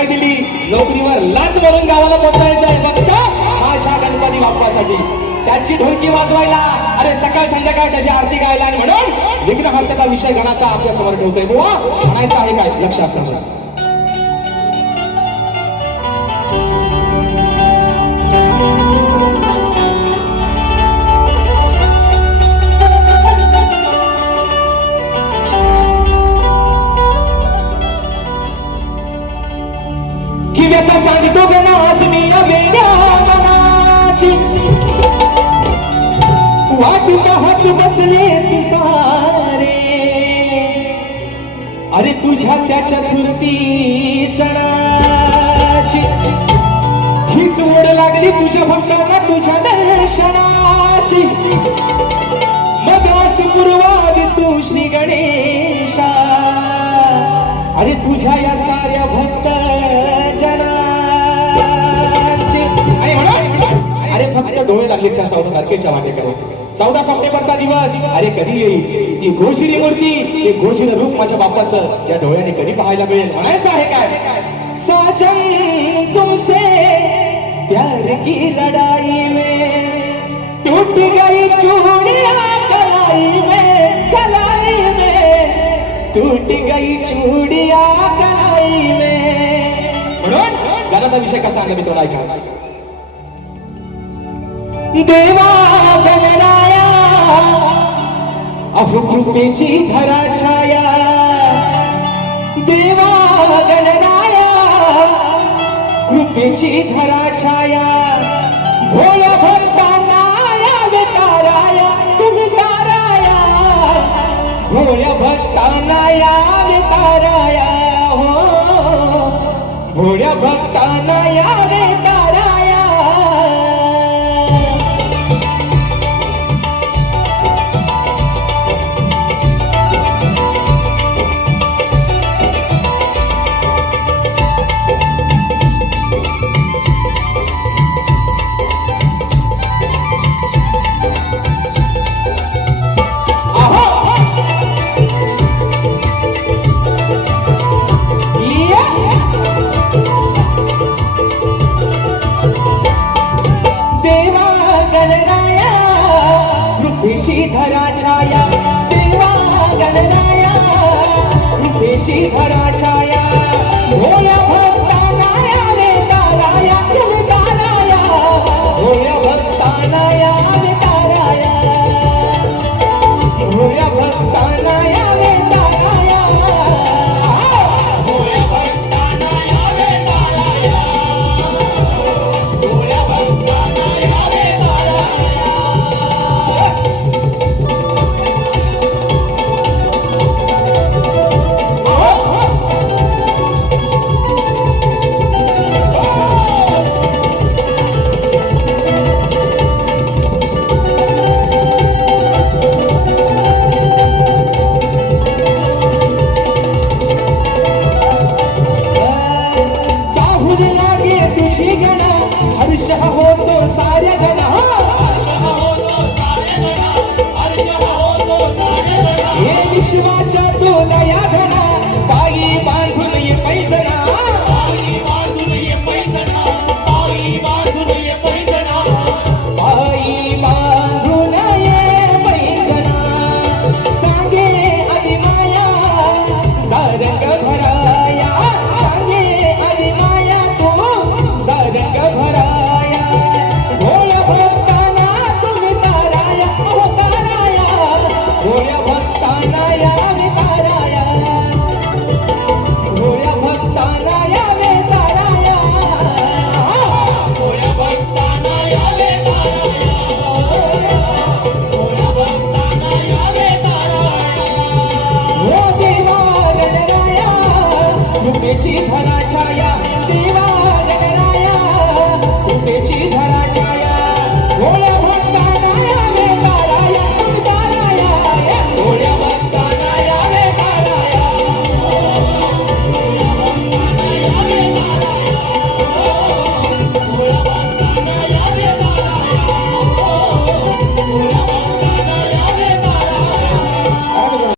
काय दिली? नोकरीवर लात मारून गावाला पोहोचायचं आहे फक्त माझ्या गणपती बाप्पासाठी. त्याची ढोलकी वाजवायला, अरे सकाळ संध्याकाळ त्याची आरती गायला, आणि म्हणून विघ्नहर्त्याचा विषय गणाचा आपल्या समोर ठेवतोय. बुवा म्हणायचं आहे काय? लक्ष असं की व्यथा सांगतो गणा आज मी या वेड्या मनाची, वाट पाहत बसले ती सारे. अरे तुझ्या त्या चतुर्थी सणाची हीच ओढ लागली तुझ्या भक्तांना तुझ्या दर्शनाची. मग आस पुरवावी तू श्री गणेशा, अरे तुझ्या या साऱ्या भक्त जनाची. आणि म्हणून अरे फक्त डोळे लागले त्या 14 तारखेच्या वाटेकडे. 14 सप्टेंबरचा दिवस अरे कधी येईल? ती घोषिरी मूर्ती, ते घोषिर रूप माझ्या बाप्पाचं या डोळ्याने कधी पाहायला मिळेल? म्हणायचं आहे काय? साजन तुमसे प्यार की लड़ाई में टूट गई चूड़ियां कलाई में, कलाई में टूट गई चूड़ियां कलाई में. म्हणून गाण्याचा विषय कसा आहे मित्रांनो ऐका. देवा गणराया अहो कृपेची धरा छाया, देवा गणराया कृपेची धरा छाया. भोळ्या भक्तांना यावे ताराया, तुम्ही ताराया. भोळ्या भक्तांना यावे ताराया, हो भोळ्या भक्तांना यावे ताराया. कृपेची धरा छाया, देवा गणराया कृपेची धरा